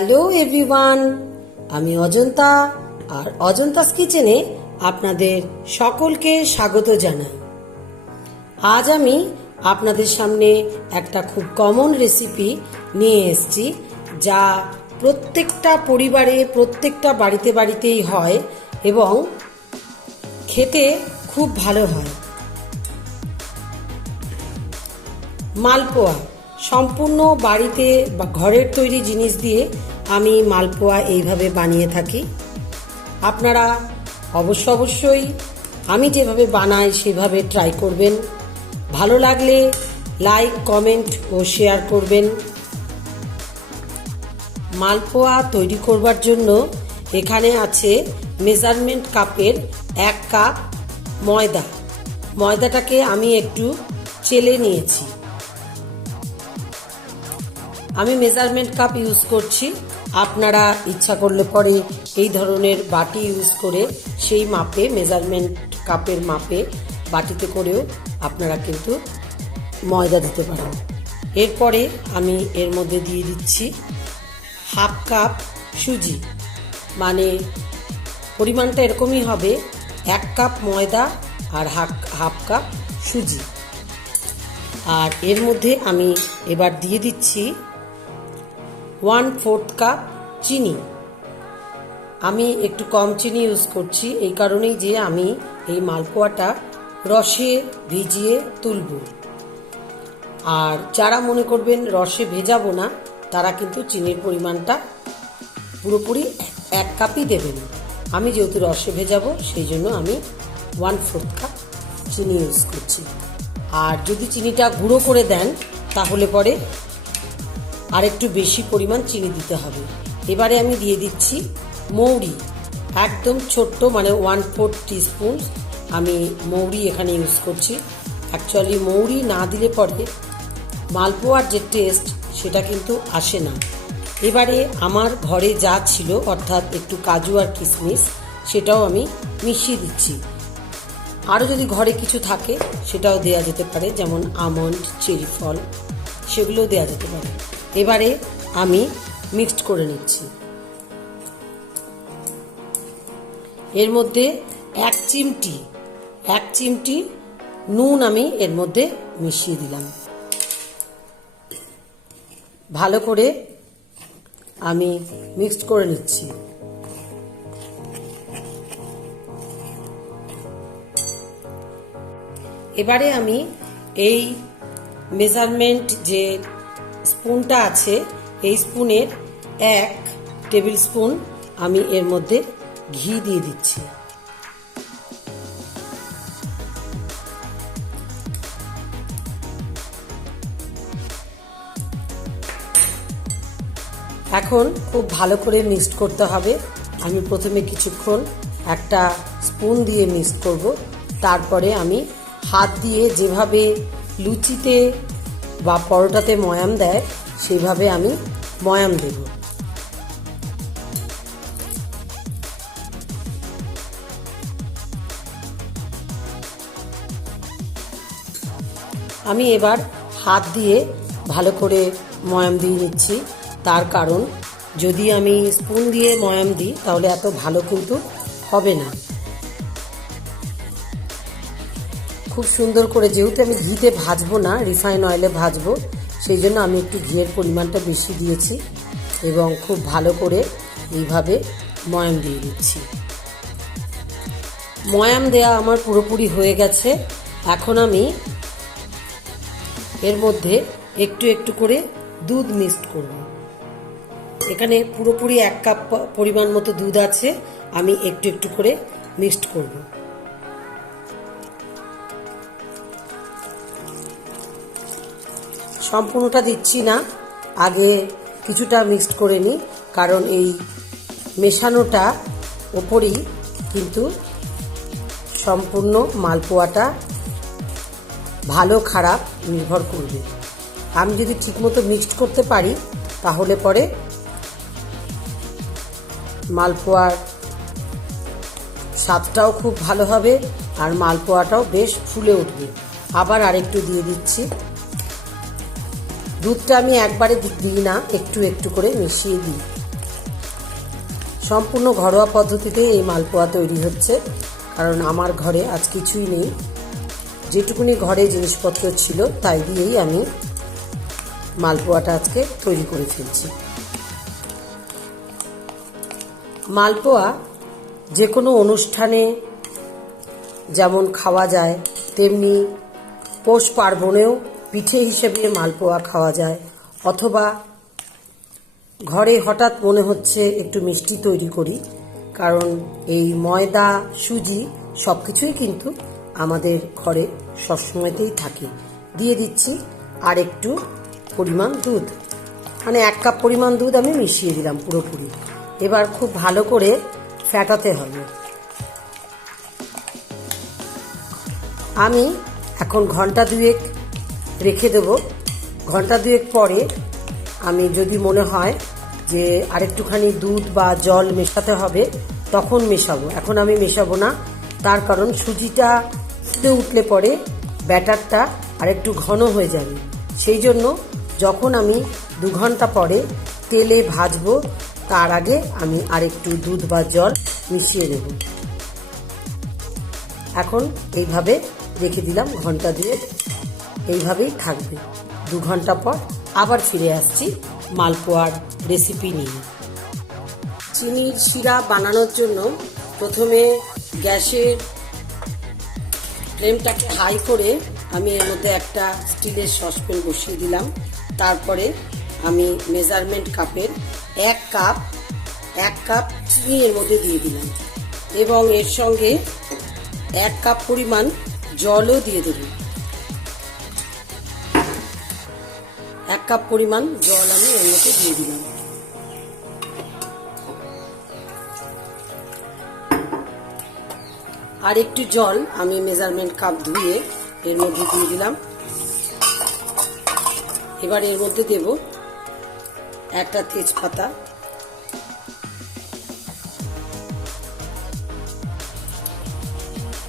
Hello everyone, আমি অজন্তা আর অজন্তাস কিচেনে আপনাদের সকলকে স্বাগত জানাই। আজ আমি আপনাদের সামনে একটা খুব কমন রেসিপি নিয়ে এসেছি, যা প্রত্যেকটা পরিবারে প্রত্যেকটা বাড়িতেই হয় এবং খেতে খুব ভালো হয়। মালপোয়া সম্পূর্ণ বাড়িতে বা ঘরের তৈরি জিনিস দিয়ে আমি মালপোয়া এইভাবে বানিয়ে থাকি। আপনারা অবশ্যই আমি যেভাবে বানাই সেভাবে ট্রাই করবেন। ভালো লাগলে লাইক, কমেন্ট ও শেয়ার করবেন। মালপোয়া তৈরি করবার জন্য এখানে আছে মেজারমেন্ট কাপের 1 কাপ ময়দাটাকে আমি একটু চেলে নিয়েছি। আমি মেজারমেন্ট কাপ ইউজ করছি, আপনারা ইচ্ছা করলে পরে এই ধরনের বাটি ইউজ করে সেই মাপে মেজারমেন্ট কাপের মাপে বাটিতে করেও আপনারা কিন্তু ময়দা দিতে পারেন। এরপরে আমি এর মধ্যে দিয়ে দিচ্ছি 1/2 কাপ সুজি, মানে পরিমাণটা এরকমই হবে 1 কাপ ময়দা আর 1/2 কাপ সুজি। আর এর মধ্যে আমি এবার দিয়ে দিচ্ছি 1/4 কাপ চিনি। আমি একটু কম চিনি ইউজ করছি এই কারণেই যে আমি এই মালপোয়াটা রসে ভিজিয়ে তুলব। আর যারা মনে করবেন রসে ভেজাবো না, তারা কিন্তু চিনির পরিমাণটা পুরোপুরি 1 কাপই দেবেন। আমি যেহেতু রসে ভেজাবো সেই জন্য আমি 1/4 কাপ চিনি ইউজ করছি। আর যদি চিনিটা গুঁড়ো করে দেন তাহলে পরে আর একটু বেশি পরিমাণ চিনি দিতে হবে। এবারে আমি দিয়ে দিচ্ছি মৌরি, একদম ছোট্ট, মানে 1/4 টিস্পুন আমি মৌরি এখানে ইউজ করছি। অ্যাকচুয়ালি মৌরি না দিলে পরে মালপোয়ার যে টেস্ট সেটা কিন্তু আসে না। এবারে আমার ঘরে যা ছিল, অর্থাৎ একটু কাজু আর কিশমিশ, সেটাও আমি মিশিয়ে দিচ্ছি। আরও যদি ঘরে কিছু থাকে সেটাও দেয়া যেতে পারে, যেমন আমন্ড, চেরি ফল, সেগুলোও দেয়া যেতে পারে। এবারে আমি মিক্সড করে নিচ্ছি। এর মধ্যে 1 চিমটি নুন আমি এর মধ্যে মিশিয়ে দিলাম। ভালো করে আমি মিক্সড করে নিচ্ছি। এবারে আমি এই মেজারমেন্ট যে স্পুনটা আছে, এই স্পুনের 1 টেবিল স্পুন আমি এর মধ্যে ঘি দিয়ে দিচ্ছি। এখন খুব ভালো করে মিক্সড করতে হবে। আমি প্রথমে কিছুক্ষণ একটা স্পুন দিয়ে মিক্স করব, তারপরে আমি হাত দিয়ে যেভাবে লুচিতে বা পরোটাতে ময়াম দেয় সেভাবে আমি ময়াম দেব। আমি এবার হাত দিয়ে ভালো করে ময়াম দিয়ে নিচ্ছি। তার কারণ, যদি আমি স্পুন দিয়ে ময়াম দিই তাহলে এত ভালো কিন্তু হবে না। খুব সুন্দর করে, যেহেতু আমি ঘিতে ভাজবো না, রিফাইন অয়েলে ভাজবো, সেই জন্য আমি একটু ঘিয়ের পরিমাণটা বেশি দিয়েছি এবং খুব ভালো করে এইভাবে ময়াম দিয়ে দিচ্ছি। ময়াম দেয়া আমার পুরোপুরি হয়ে গেছে। এখন আমি এর মধ্যে একটু করে দুধ মিক্সড করব। এখানে পুরোপুরি 1 কাপ পরিমাণ মতো দুধ আছে, আমি একটু করে মিক্সড করব। সম্পূর্ণটা দিচ্ছি না, আগে কিছুটা মিক্সড করে নিই, কারণ এই মেশানোটা ওপরেই কিন্তু সম্পূর্ণ মালপোয়াটা ভালো খারাপ নির্ভর করবে। আমি যদি ঠিকমতো মিক্সড করতে পারি তাহলে পরে মালপোয়ার স্বাদটাও খুব ভালো হবে আর মালপোয়াটাও বেশ ফুলে উঠবে। আবার আরেকটু দিয়ে দিচ্ছি। দুধটা আমি একবারে দিই না, একটু করে মিশিয়ে দিই। সম্পূর্ণ ঘরোয়া পদ্ধতিতে এই মালপোয়া তৈরি হচ্ছে, কারণ আমার ঘরে আজ কিছুই নেই। যেটুকুনি ঘরে জিনিসপত্র ছিল তাই দিয়েই আমি মালপোয়াটা আজকে তৈরি করে ফেলছি। মালপোয়া যে কোনো অনুষ্ঠানে যেমন খাওয়া যায়, তেমনি পৌষ পার্বণেও পিঠে হিসেবে মালপোয়া খাওয়া যায়, অথবা ঘরে হঠাৎ মনে হচ্ছে একটু মিষ্টি তৈরি করি, কারণ এই ময়দা সুজি সব কিছুই কিন্তু আমাদের ঘরে সবসময়তেই থাকে। দিয়ে দিচ্ছি আর একটু পরিমাণ দুধ, মানে 1 কাপ পরিমাণ দুধ আমি মিশিয়ে দিলাম পুরোপুরি। এবার খুব ভালো করে ফেটাতে হবে। আমি এখন ঘন্টা 2 রেখে দেব। ঘন্টা 2 পরে আমি যদি মনে হয় যে আরেকটুখানি দুধ বা জল মেশাতে হবে তখন মেশাবো। এখন আমি মেশাবো না, তার কারণ সুজিটা ফুটে উঠলে পরে ব্যাটারটা আরেকটু ঘন হয়ে যাবে। সেই জন্য যখন আমি 2 ঘন্টা পরে তেলে ভাজবো তার আগে আমি আরেকটু দুধ বা জল মিশিয়ে দেব। এখন এইভাবে রেখে দিলাম ঘন্টা 2, এইভাবেই থাকবে। 2 ঘন্টা পর আবার ফিরে আসছি মালপোয়ার রেসিপি নিয়ে। চিনির শিরা বানানোর জন্য প্রথমে গ্যাসের ফ্লেমটাকে হাই করে আমি এর মধ্যে একটা স্টিলের সসপ্যান বসিয়ে দিলাম। তারপরে আমি মেজারমেন্ট কাপের 1 কাপ চিনি এর মধ্যে দিয়ে দিলাম এবং এর সঙ্গে 1 কাপ পরিমাণ জলও দিয়ে দেব। 1 কাপ পরিমাণ জল আমি এর মধ্যে দিয়ে দিলাম। আর একটু জল আমি মেজারমেন্ট কাপ ধুয়ে এর মধ্যে দিয়ে দিলাম। এবার এর মধ্যে দেব একটা তেজপাতা,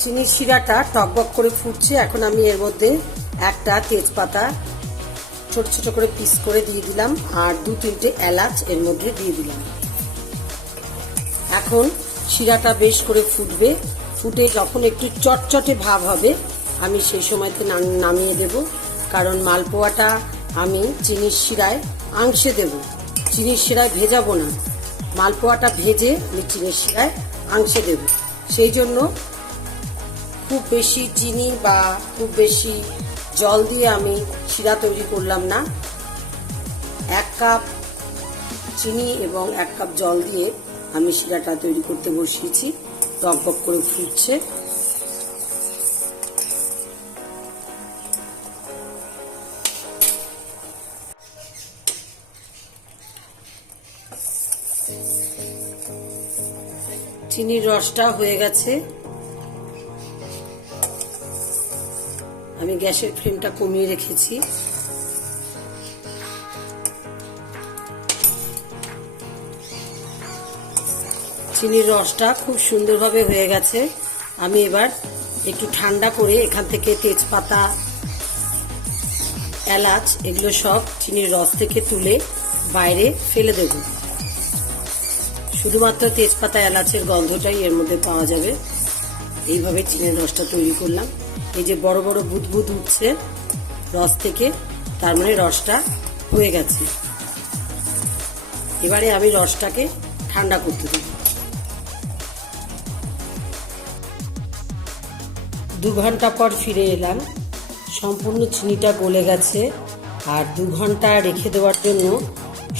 চিনির শিরাটা টকবক করে ফুটছে। এখন আমি এর মধ্যে একটা তেজপাতা ছোট ছোট করে পিস করে দিয়ে দিলাম আর 2-3টে এলাচ এর মধ্যে দিয়ে দিলাম। এখন শিরাটা বেশ করে ফুটবে। ফুটে যখন একটু চটচটে ভাব হবে আমি সেই সময়তে নামিয়ে দেব, কারণ মালপোয়াটা আমি চিনির শিরায় আংশে দেব, চিনির শিরায় ভেজাবো না। মালপোয়াটা ভেজে আমি চিনির শিরায় আংশে দেব। সেই জন্য খুব বেশি চিনি বা খুব বেশি জল দিয়ে আমি শিরা তৈরি করলাম না। 1 কাপ চিনি এবং 1 কাপ জল দিয়ে আমি শিরাটা তৈরি করতে বসিয়েছি। টকবক করে ফুটছে। চিনির রসটা হয়ে গেছে। আমি গ্যাসের ফ্লেমটা কমিয়ে রেখেছি। চিনির রসটা খুব সুন্দরভাবে হয়ে গেছে। আমি এবার একটু ঠান্ডা করে এখান থেকে তেজপাতা, এলাচ এগুলো সব চিনির রস থেকে তুলে বাইরে ফেলে দেব। শুধুমাত্র তেজপাতা এলাচের গন্ধটাই এর মধ্যে পাওয়া যাবে। এইভাবে চিনির রসটা তৈরি করলাম। এই যে বড় বড় বুদবুদ উঠছে রস থেকে, তার মানে রসটা হয়ে গেছে। এবারে আমি রসটাকে ঠান্ডা করতে দেব। 2 ঘন্টা পর ফিরে এলাম। সম্পূর্ণ চিনিটা গলে গেছে আর 2 ঘন্টা রেখে দেওয়ার জন্য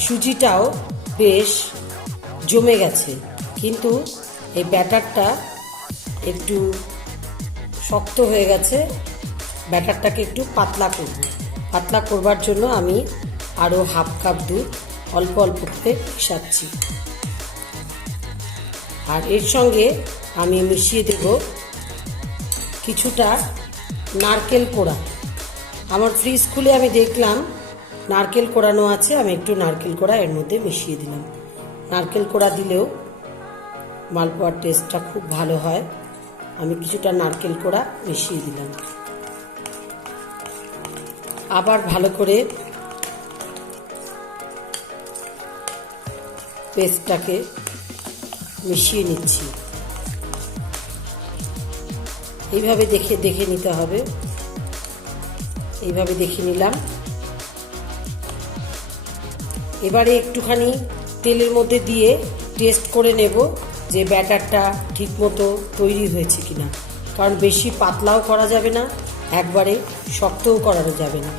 সুজিটাও বেশ জমে গেছে, কিন্তু এই ব্যাটারটা একটু শক্ত হয়ে গেছে। ব্যাটারটাকে একটু পাতলা করব। পাতলা করবার জন্য আমি আরও 1/2 কাপ দুধ অল্প অল্প করে মিশাচ্ছি। আর এর সঙ্গে আমি মিশিয়ে দেব কিছুটা নারকেল কোড়া। আমার ফ্রিজ খুলে আমি দেখলাম নারকেল কোড়ানো আছে, আমি একটু নারকেল কোড়া এর মধ্যে মিশিয়ে দিলাম। নারকেল কোড়া দিলেও মালপোয়ার টেস্টটা খুব ভালো হয়। আমি কিছুটা নারকেল কোড়া মিশিয়ে দিলাম। আবার ভালো করে পেস্টটাকে মিশিয়ে নিচ্ছি। এইভাবে দেখে নিতে হবে। এইভাবে দেখে নিলাম। এবারে একটুখানি তেলের মধ্যে দিয়ে টেস্ট করে নেব যে ব্যাটারটা ঠিকমতো তৈরি হয়েছে কিনা, কারণ বেশি পাতলাও করা যাবে না, একবারে শক্তও করানো যাবে না।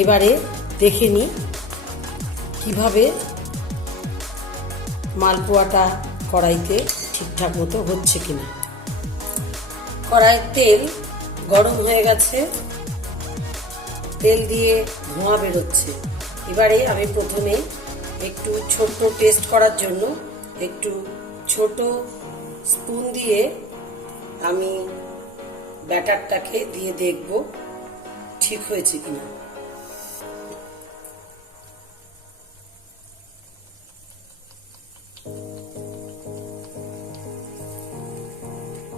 এবারে দেখে নিই কীভাবে মালপোয়াটা কড়াইতে ঠিকঠাক মতো হচ্ছে কিনা। কড়াইয়ের তেল গরম হয়ে গেছে, তেল দিয়ে ধোঁয়া বেরোচ্ছে। এবারে আমি প্রথমে একটু ছোট্ট টেস্ট করার জন্য একটু ছোট স্পুন দিয়ে আমি ব্যাটারটাকে দিয়ে দেখব ঠিক হয়েছে কিনা।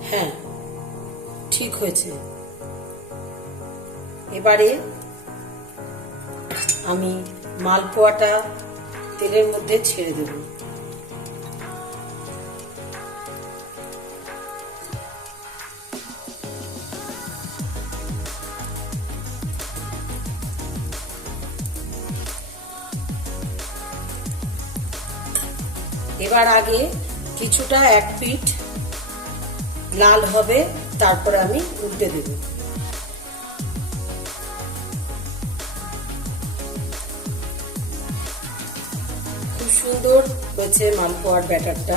হ্যাঁ, ঠিক হয়েছে। এবারে আমি মালপোয়াটা তেলের মধ্যে ছেড়ে দেব। এবার আগে কিছুটা এক পিঠ লাল হবে, তারপরে আমি উল্টে দেব। খুব সুন্দর হয়েছে মালপোয়ার ব্যাটারটা।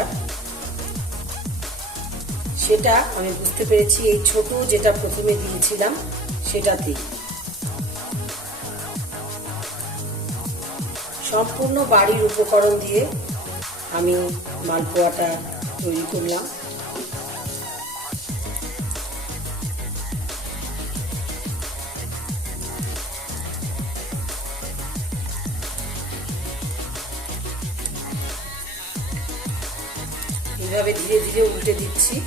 সেটা আমি বুঝতে পেরেছি এই ছোট যেটা প্রথমে দিয়েছিলাম সেটাতেই। সম্পূর্ণ বাড়ির উপকরণ দিয়ে আমি মালপোয়াটা তৈরি করলাম। এইভাবে ধীরে ধীরে উল্টে দিচ্ছি।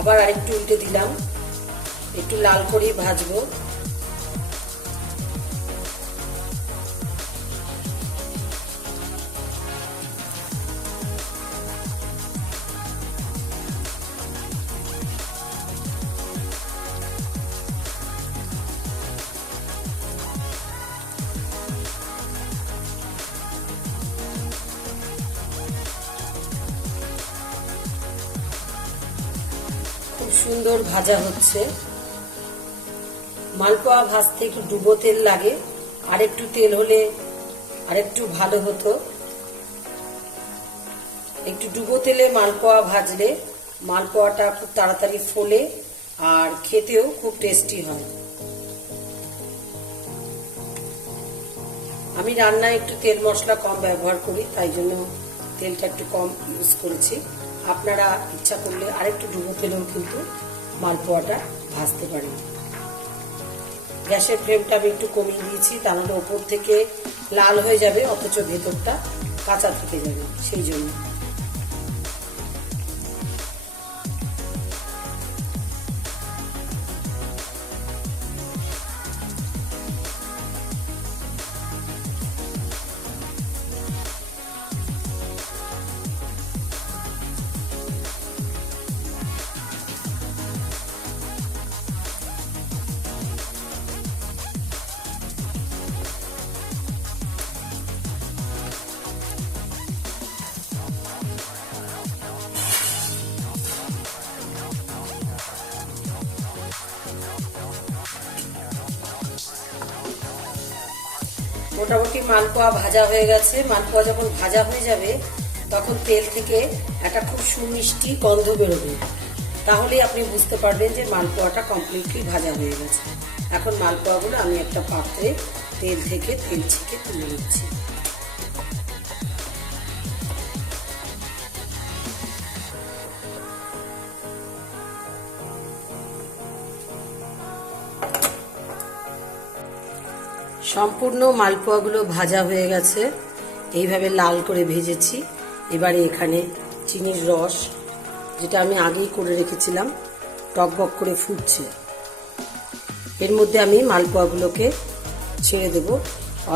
আবার আরেকটু উল্টে দিলাম, একটু লাল করে ভাজবো। খুব সুন্দর ভাজা হচ্ছে। মালপোয়া ভাজতে একটু ডুবো তেল লাগে, আরেকটু তেল হলে আরেকটু ভালো হতো। একটু ডুবো তেলে মালপোয়া ভাজলে মালপোয়াটা খুব তাড়াতাড়ি ফোলে আর খেতেও খুব টেস্টি হয়। আমি রান্নায় একটু তেল মশলা কম ব্যবহার করি, তাই জন্য তেলটা একটু কম ইউজ করেছি। আপনারা ইচ্ছা করলে আরেকটু ডুবো তেলেও কিন্তু মালপোয়াটা ভাজতে পারেন। গ্যাসের ফ্লেমটা আমি একটু কমিয়ে দিয়েছি, তাহলে ওপর থেকে লাল হয়ে যাবে অথচ ভেতরটা কাঁচা থেকে যাবে, সেই জন্য। মোটামুটি মালপোয়া ভাজা হয়ে গেছে। মালপোয়া যখন ভাজা হয়ে যাবে তখন তেল থেকে একটা খুব সুমিষ্টি গন্ধ বেরোবে, তাহলে আপনি বুঝতে পারবেন যে মালপোয়াটা কমপ্লিটলি ভাজা হয়ে গেছে। এখন মালপোয়াগুলো আমি একটা পাত্রে তেল থেকে তেল ছেঁকে তুলে নিচ্ছি। সম্পূর্ণ মালপোয়াগুলো ভাজা হয়ে গেছে, এইভাবে লাল করে ভেজেছি। এবারে এখানে চিনির রস, যেটা আমি আগেই করে রেখেছিলাম, টকবক করে ফুটছে, এর মধ্যে আমি মালপোয়াগুলোকে ছেড়ে দেব,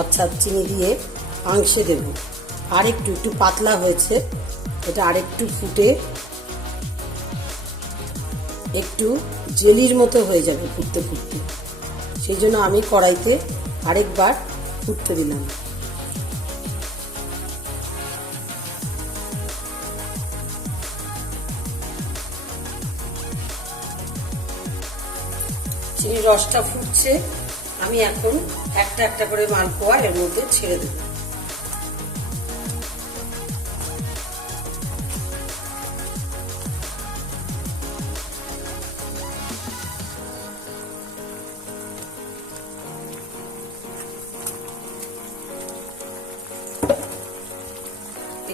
অর্থাৎ চিনি দিয়ে আংশে দেব। একটু পাতলা হয়েছে, এটা আরেকটু ফুটে একটু জেলির মতো হয়ে যাবে ফুটতে ফুটতে, সেই জন্য আমি কড়াইতে আরেকবার ফুটতে দিলাম। চিনির রসটা ফুটছে, আমি এখন একটা একটা করে মালপোয়া এর মধ্যে ছেড়ে দেব।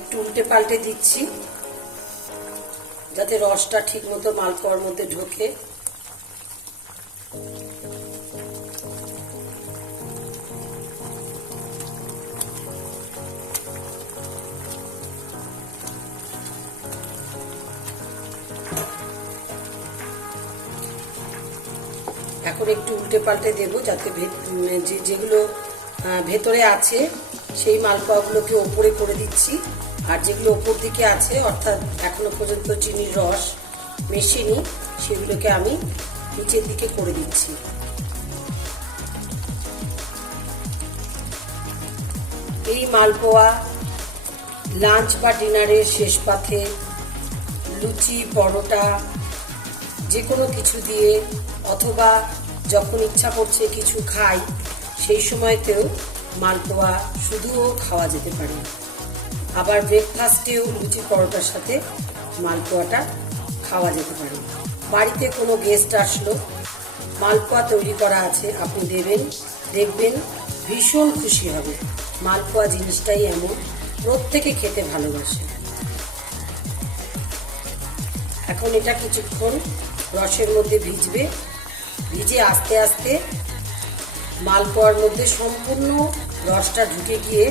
একটু উল্টে পাল্টে দিচ্ছি যাতে রসটা ঠিক মতো মালপোয়ার মধ্যে ঢোকে। এখন একটু উল্টে পাল্টে দেবো যাতে যেগুলো ভেতরে আছে সেই মালপোয়াগুলোকে ওপরে করে দিচ্ছি, আর যেগুলো ওপর দিকে আছে অর্থাৎ এখনো পর্যন্ত চিনির রস মেশেনি সেগুলোকে আমি নিচের দিকে করে দিচ্ছি। এই মালপোয়া লাঞ্চ বা ডিনারের শেষ পাতে লুচি, পরোটা, যে কোনো কিছু দিয়ে, অথবা যখন ইচ্ছা করছে কিছু খাই সেই সময়তেও মালপোয়া শুধুও খাওয়া যেতে পারে। আবার ব্রেকফাস্টেও লুচি পরোটার সাথে মালপোয়াটা খাওয়া যেতে পারে। বাড়িতে কোনো গেস্ট আসলো, মালপোয়া তৈরি করা আছে, আপনি দেবেন, দেখবেন ভীষণ খুশি হবে। মালপোয়া জিনিসটাই এমন, প্রত্যেকে খেতে ভালোবাসে। এখন এটা কিছুক্ষণ রসের মধ্যে ভিজবে, ভিজে আস্তে আস্তে মালপোয়ার মধ্যে সম্পূর্ণ রসটা ঢুকে গিয়ে,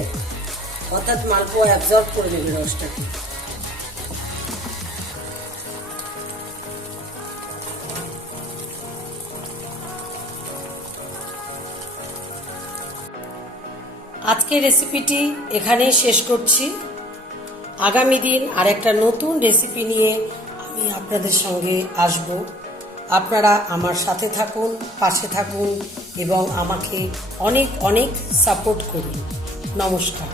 অর্থাৎ মালপোয়া অ্যাবজর্ব করে নেবে রসটাকে। আজকের রেসিপিটি এখানেই শেষ করছি। আগামী দিন আরেকটা নতুন রেসিপি নিয়ে আমি আপনাদের সঙ্গে আসব। আপনারা আমার সাথে থাকুন, পাশে থাকুন এবং আমাকে অনেক অনেক সাপোর্ট করুন। নমস্কার।